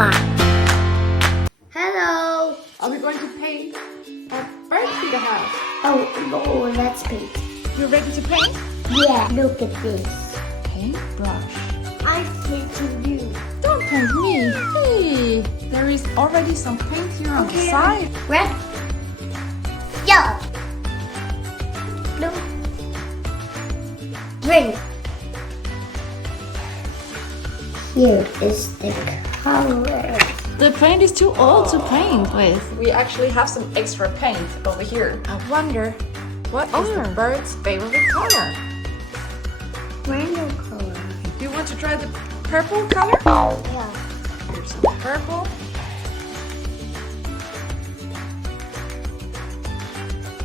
Nohr. Hello. Are we going to paint a bird feeder house? Oh, no, let's paint. You ready to paint? Yeah, look at this. Paintbrush. I'm painting you. Don't paint me. Hey, there is already some paint here on the side. Red. Yellow. Blue. Green. Here is the color. The paint is too old to paint with. We actually have some extra paint over here. I wonder, what is the bird's favorite color? Rainbow color. Do you want to try the purple color? Yeah. Here's some purple.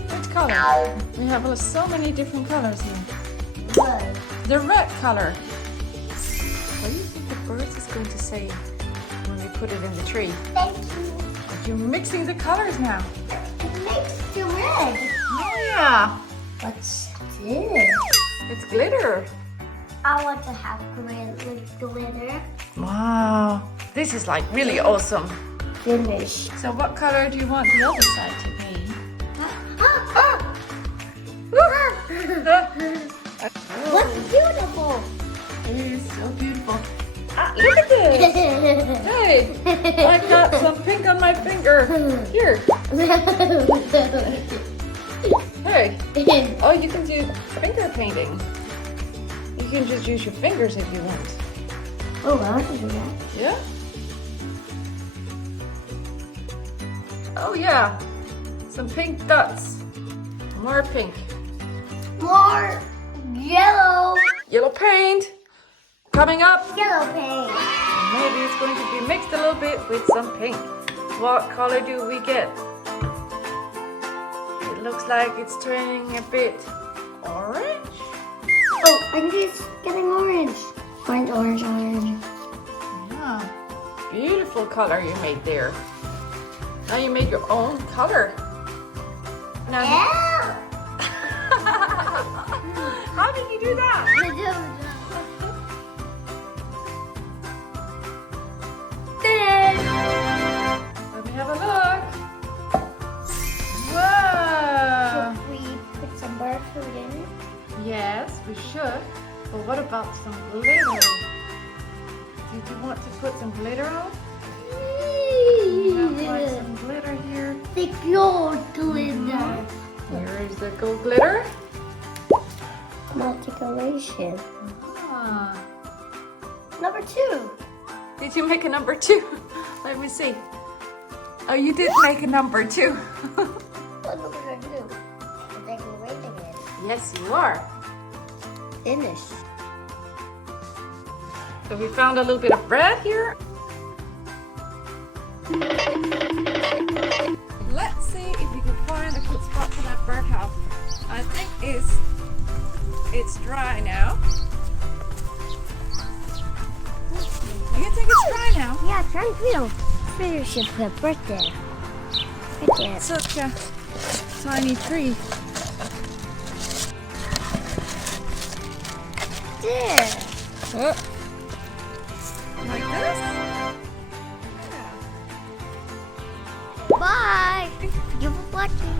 What color? We have so many different colors here. Red. The red color. What do you think the bird is going to say when we put it in the tree? Thank you. You're mixing the colors now. It makes the red. Oh yeah. What's this? It's glitter. I want to have glitter. Wow. This is like really awesome. Finish. So what color do you want the other side to be? What's beautiful? It is so beautiful. Ah, look at this. Hey, I got some pink on my finger. Here. Hey. Oh, you can do finger painting. You can just use your fingers if you want. Oh, I want to do that. Yeah? Oh yeah. Some pink dots. More pink. More yellow. Yellow paint. Coming up. Yellow paint. Maybe it's going to be mixed a little bit with some pink. What color do we get? It looks like it's turning a bit orange. Oh, I think it's getting orange. Orange, orange, orange. Yeah. Beautiful color you made there. Now you made your own color. Now Yeah. how did you do that? Let me have a look. Wow. Should we put some bird food in it? Yes, we should. But what about some glitter? Did you want to put some glitter on? Apply some glitter here. The gold glitter. Here is the gold glitter. Not decoration. Ah. Number 2. Did you make a number 2? Let me see. Oh, you did make a number 2. What are we going to do? We're decorating it. Yes, you are. Finish. So we found a little bit of red here. Let's see if we can find a good spot for that birdhouse. I think it's dry now. Do you think it's dry now? Yeah, try and feel. Maybe we should put birthday. Right there. Such a tiny tree. There. Like this? Bye. Thank you for watching.